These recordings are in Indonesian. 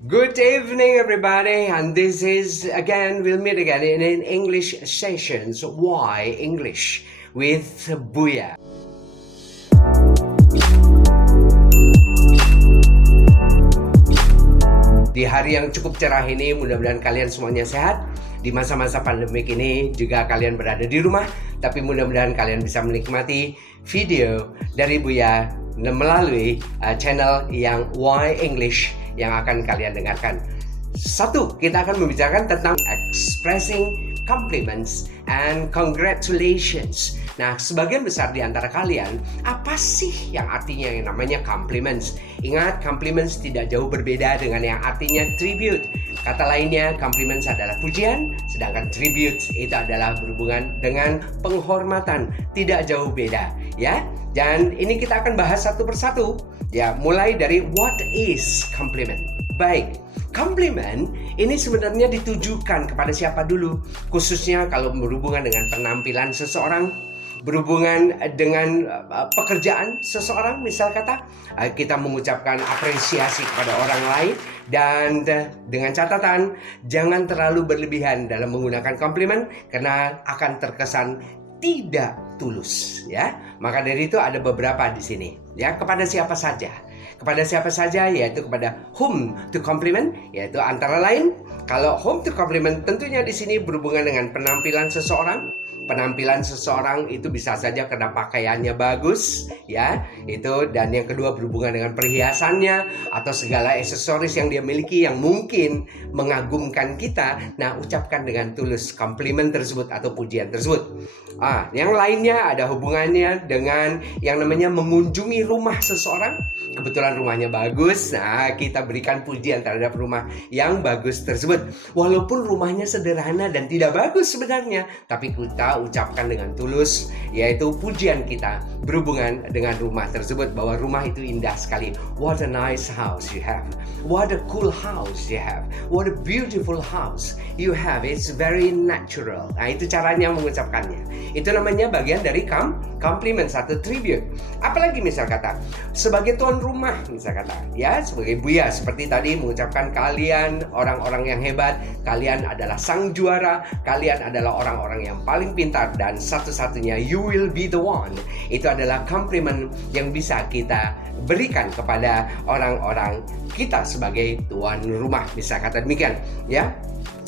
Good evening, everybody, and this is again, we'll meet again in English sessions. Why English with Buya? Di hari yang cukup cerah ini, mudah-mudahan kalian semuanya sehat. Di masa-masa pandemik ini juga kalian berada di rumah, tapi mudah-mudahan kalian bisa menikmati video dari Buya melalui channel yang Why English yang akan kalian dengarkan. Satu, kita akan membicarakan tentang expressing compliments and congratulations. Nah, sebagian besar di antara kalian, apa sih yang artinya yang namanya compliments? Ingat, compliments tidak jauh berbeda dengan yang artinya tribute. Kata lainnya, compliments adalah pujian, sedangkan tribute itu adalah berhubungan dengan penghormatan. Tidak jauh beda, ya. Dan ini kita akan bahas satu persatu, ya, mulai dari what is compliment. Baik, compliment ini sebenarnya ditujukan kepada siapa dulu? Khususnya kalau berhubungan dengan penampilan seseorang, berhubungan dengan pekerjaan seseorang, misal kata kita mengucapkan apresiasi kepada orang lain, dan dengan catatan jangan terlalu berlebihan dalam menggunakan komplimen karena akan terkesan tidak tulus, ya. Maka dari itu ada beberapa di sini, ya, kepada siapa saja. Kepada siapa saja, yaitu kepada whom to compliment, yaitu antara lain kalau whom to compliment tentunya di sini berhubungan dengan penampilan seseorang. Penampilan seseorang itu bisa saja karena pakaiannya bagus, ya, itu, dan yang kedua berhubungan dengan perhiasannya atau segala aksesoris yang dia miliki yang mungkin mengagumkan kita. Nah, ucapkan dengan tulus komplimen tersebut atau pujian tersebut. Yang lainnya ada hubungannya dengan yang namanya mengunjungi rumah seseorang. Kebetulan rumahnya bagus, nah kita berikan pujian terhadap rumah yang bagus tersebut. Walaupun rumahnya sederhana dan tidak bagus sebenarnya, tapi kita ucapkan dengan tulus, yaitu pujian kita berhubungan dengan rumah tersebut, bahwa rumah itu indah sekali. What a nice house you have. What a cool house you have. What a beautiful house you have. It's very natural. Nah, itu caranya mengucapkannya. Itu namanya bagian dari compliment, satu tribute. Apalagi misal kata, sebagai tuan rumah, misal kata, ya, sebagai Buya, seperti tadi mengucapkan kalian orang-orang yang hebat, kalian adalah sang juara, kalian adalah orang-orang yang paling pintar, dan satu-satunya you will be the one. Itu adalah compliment yang bisa kita berikan kepada orang-orang kita sebagai tuan rumah, misal kata demikian, ya.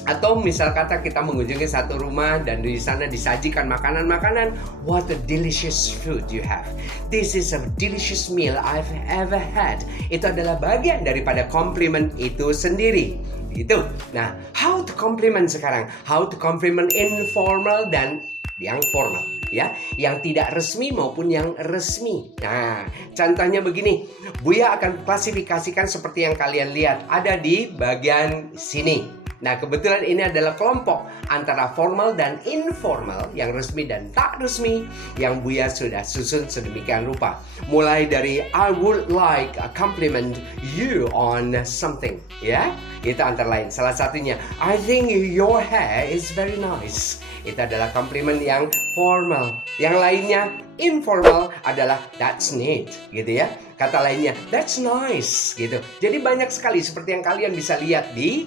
Atau misal kata kita mengunjungi satu rumah dan di sana disajikan makanan-makanan. What a delicious food you have. This is a delicious meal I've ever had. Itu adalah bagian daripada compliment itu sendiri. Gitu. Nah, how to compliment sekarang? How to compliment informal dan yang formal, ya, yang tidak resmi maupun yang resmi. Nah, contohnya begini, Buya akan klasifikasikan seperti yang kalian lihat ada di bagian sini. Nah, kebetulan ini adalah kelompok antara formal dan informal, yang resmi dan tak resmi, yang Buya sudah susun sedemikian rupa. Mulai dari I would like a compliment you on something, ya. Itu antara lain. Salah satunya, I think your hair is very nice. Itu adalah komplimen yang formal. Yang lainnya informal adalah that's neat, gitu ya. Kata lainnya that's nice, gitu. Jadi banyak sekali seperti yang kalian bisa lihat di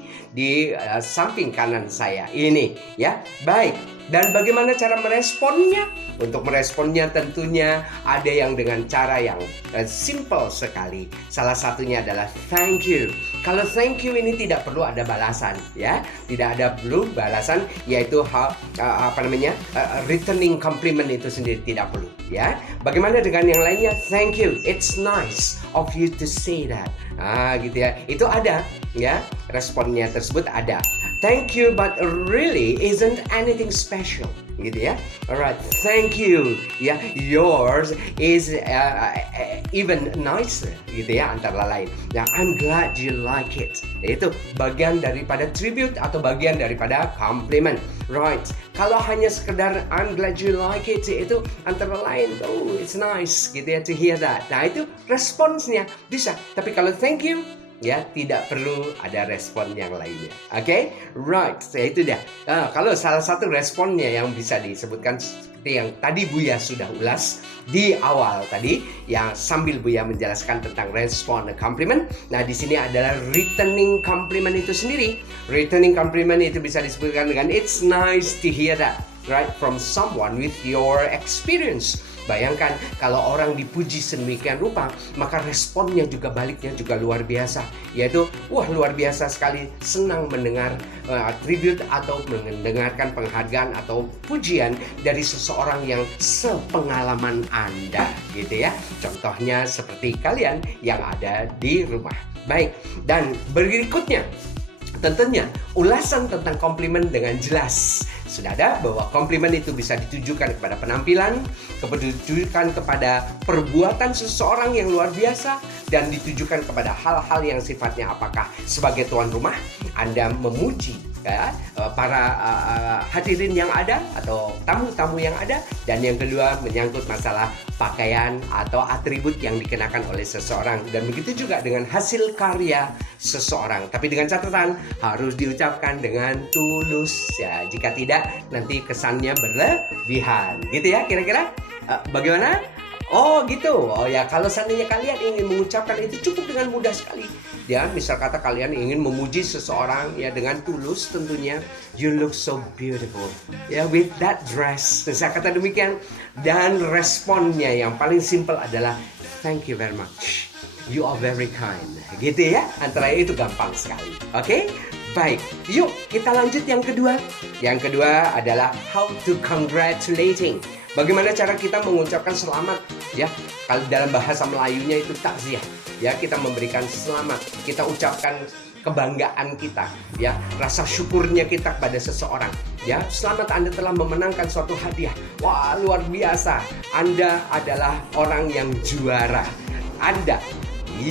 samping kanan saya ini, ya. Baik. Dan bagaimana cara meresponnya? Untuk meresponnya tentunya ada yang dengan cara yang simple sekali. Salah satunya adalah thank you. Kalau thank you ini tidak perlu ada balasan, ya. Tidak ada perlu balasan, yaitu returning compliment itu sendiri tidak perlu, ya. Bagaimana dengan yang lainnya? Thank you. It's nice of you to say that. Gitu ya. Itu ada, ya. Responnya tersebut ada. Thank you, but really isn't anything special, gitu ya. Alright, thank you. Ya, yours is even nicer, gitu ya, antara lain. Nah, I'm glad you like it. Itu bagian daripada tribute atau bagian daripada compliment. Right. Kalau hanya sekedar I'm glad you like it, itu antara lain, oh it's nice, gitu ya, to hear that. Nah, itu responsnya bisa. Tapi kalau thank you, ya, tidak perlu ada respon yang lainnya. Oke, right, ya itu dia. Kalau salah satu responnya yang bisa disebutkan seperti yang tadi Buya sudah ulas di awal tadi, yang sambil Buya menjelaskan tentang respon compliment. Nah, di sini adalah returning compliment itu sendiri. Returning compliment itu bisa disebutkan dengan it's nice to hear that, right, from someone with your experience. Bayangkan kalau orang dipuji sedemikian rupa, maka responnya juga baliknya juga luar biasa. Yaitu, wah luar biasa sekali, senang mendengar tribute atau mendengarkan penghargaan atau pujian dari seseorang yang sepengalaman Anda, gitu ya. Contohnya seperti kalian yang ada di rumah. Baik, dan berikutnya, tentunya ulasan tentang komplimen dengan jelas. Sudah ada bahwa komplimen itu bisa ditujukan kepada penampilan, ditujukan kepada perbuatan seseorang yang luar biasa, dan ditujukan kepada hal-hal yang sifatnya apakah sebagai tuan rumah Anda memuji para hadirin yang ada atau tamu-tamu yang ada, dan yang kedua menyangkut masalah pakaian atau atribut yang dikenakan oleh seseorang, dan begitu juga dengan hasil karya seseorang, tapi dengan catatan harus diucapkan dengan tulus ya, jika tidak nanti kesannya berlebihan, gitu ya kira-kira. Bagaimana? Oh gitu. Oh ya, kalau seandainya kalian ingin mengucapkan itu cukup dengan mudah sekali. Ya, misal kata kalian ingin memuji seseorang ya dengan tulus, tentunya you look so beautiful. Ya, with that dress. Saya kata demikian, dan responnya yang paling simple adalah thank you very much. You are very kind. Gitu ya. Antara itu gampang sekali. Oke? Baik, yuk kita lanjut yang kedua. Yang kedua adalah how to congratulating. Bagaimana cara kita mengucapkan selamat ya? Kalau dalam bahasa Melayunya itu takziah. Ya, kita memberikan selamat, kita ucapkan kebanggaan kita, ya, rasa syukurnya kita kepada seseorang. Ya, selamat Anda telah memenangkan suatu hadiah. Wah, luar biasa. Anda adalah orang yang juara. Anda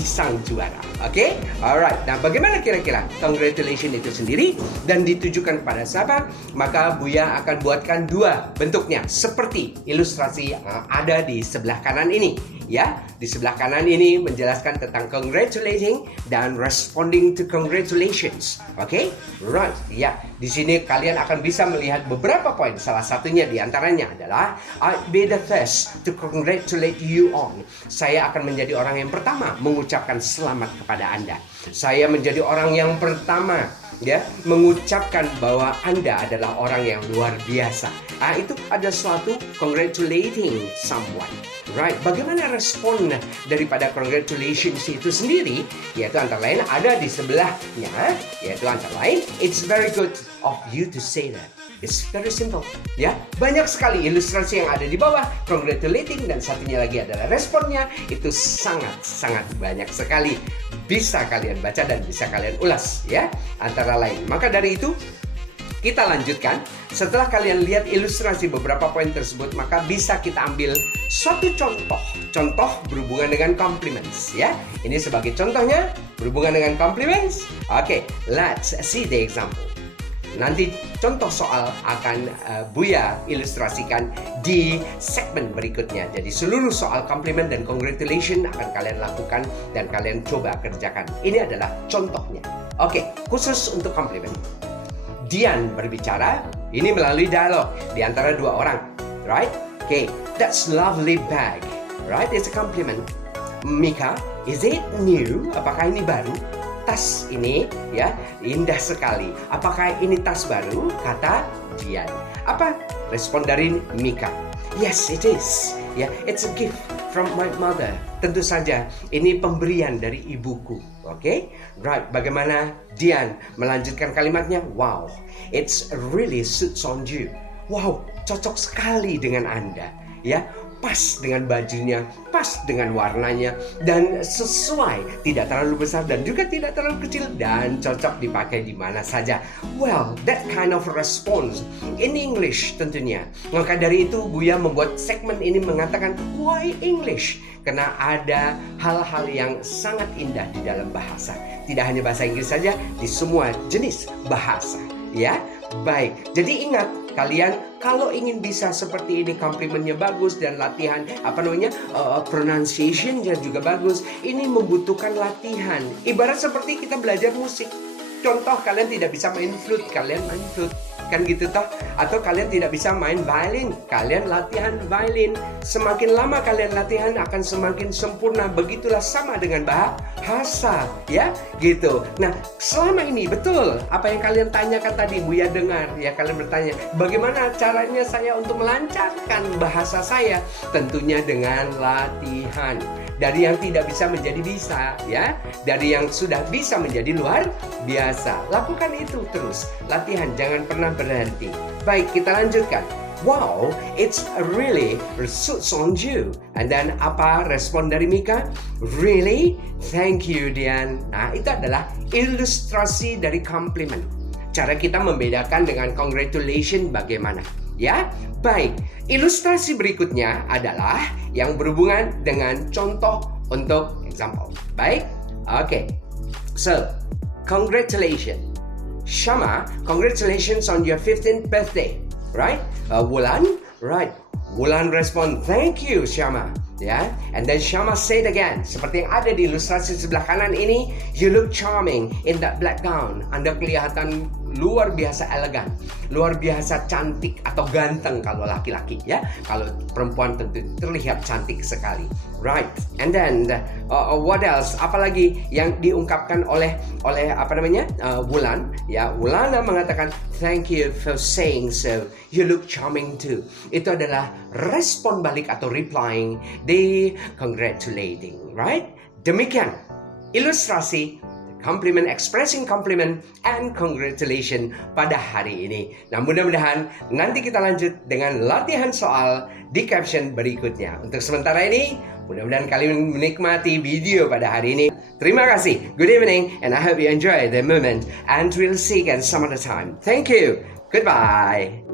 sang juara. Oke? Alright. Nah, bagaimana kira-kira congratulations itu sendiri dan ditujukan kepada siapa? Maka Buya akan buatkan dua bentuknya seperti ilustrasi yang ada di sebelah kanan ini. Ya, di sebelah kanan ini menjelaskan tentang congratulating dan responding to congratulations. Oke? Right. Ya, di sini kalian akan bisa melihat beberapa poin. Salah satunya di antaranya adalah I'd be the first to congratulate you on. Saya akan menjadi orang yang pertama mengucapkan selamat kepada Anda. Saya menjadi orang yang pertama ya mengucapkan bahwa Anda adalah orang yang luar biasa. Itu ada suatu congratulating someone. Right, bagaimana respon daripada congratulations itu sendiri? Yaitu antara lain ada di sebelahnya, yaitu antara lain it's very good of you to say that. It's very simple, ya. Banyak sekali ilustrasi yang ada di bawah congratulating, dan satunya lagi adalah responnya. Itu sangat banyak sekali. Bisa kalian baca dan bisa kalian ulas, ya. Antara lain. Maka dari itu kita lanjutkan. Setelah kalian lihat ilustrasi beberapa poin tersebut, maka bisa kita ambil suatu contoh berhubungan dengan compliments, ya. Ini sebagai contohnya berhubungan dengan compliments. Oke, let's see the example. Nanti contoh soal akan Buya ilustrasikan di segmen berikutnya. Jadi seluruh soal compliment dan congratulation akan kalian lakukan dan kalian coba kerjakan. Ini adalah contohnya. Oke, khusus untuk compliment. Dian berbicara ini melalui dialog di antara dua orang, right? Okay, that's lovely bag, right? It's a compliment. Mika, is it new? Apakah ini baru? Tas ini ya indah sekali. Apakah ini tas baru? Kata Dian. Apa respon dari Mika? Yes, it is. Ya, it's a gift from my mother. Tentu saja ini pemberian dari ibuku. Oke? Right, bagaimana Dian melanjutkan kalimatnya? Wow, it's really suits on you. Wow, cocok sekali dengan Anda. Ya, pas dengan bajunya, pas dengan warnanya, dan sesuai, tidak terlalu besar dan juga tidak terlalu kecil, dan cocok dipakai di mana saja. Well, that kind of response in English tentunya. Maka dari itu Buya membuat segmen ini mengatakan why English? Karena ada hal-hal yang sangat indah di dalam bahasa. Tidak hanya bahasa Inggris saja, di semua jenis bahasa. Ya, Baik, jadi ingat kalian kalau ingin bisa seperti ini, komplimennya bagus dan latihan pronunciation-nya juga bagus, ini membutuhkan latihan. Ibarat seperti kita belajar musik. Contoh, kalian tidak bisa main flute, kalian main flute. Kan gitu toh? Atau kalian tidak bisa main violin, kalian latihan violin. Semakin lama kalian latihan akan semakin sempurna. Begitulah sama dengan bahasa, ya, gitu. Nah, selama ini betul apa yang kalian tanyakan tadi, Buya dengar, ya, kalian bertanya, bagaimana caranya saya untuk melancarkan bahasa saya? Tentunya dengan latihan. Dari yang tidak bisa menjadi bisa, ya. Dari yang sudah bisa menjadi luar biasa. Lakukan itu terus. Latihan, jangan pernah berhenti. Baik, kita lanjutkan. Wow, it's really suits on you. And then apa respon dari Mika? Really? Thank you, Dian. Nah, itu adalah ilustrasi dari compliment. Cara kita membedakan dengan congratulation bagaimana? Ya, baik. Ilustrasi berikutnya adalah yang berhubungan dengan contoh untuk example. Baik? Oke. So, congratulations. Shama, congratulations on your 15th birthday. Right? Wulan? Right. Wulan respond, thank you, Shama. Ya, and then Shama said again, seperti yang ada di ilustrasi sebelah kanan ini, you look charming in that black gown. Anda kelihatan luar biasa elegan, luar biasa cantik atau ganteng kalau laki-laki, ya. Kalau perempuan tentu terlihat cantik sekali. Right. And then what else? Apalagi yang diungkapkan oleh Wulan, ya. Wulana mengatakan, thank you for saying so. You look charming too. Itu adalah respon balik atau replying di congratulating, right? Demikian ilustrasi compliment, expressing compliment and congratulation pada hari ini. Nah, mudah-mudahan nanti kita lanjut dengan latihan soal di caption berikutnya. Untuk sementara ini, mudah-mudahan kalian menikmati video pada hari ini. Terima kasih. Good evening and I hope you enjoy the moment and we'll see you again some other time. Thank you. Goodbye.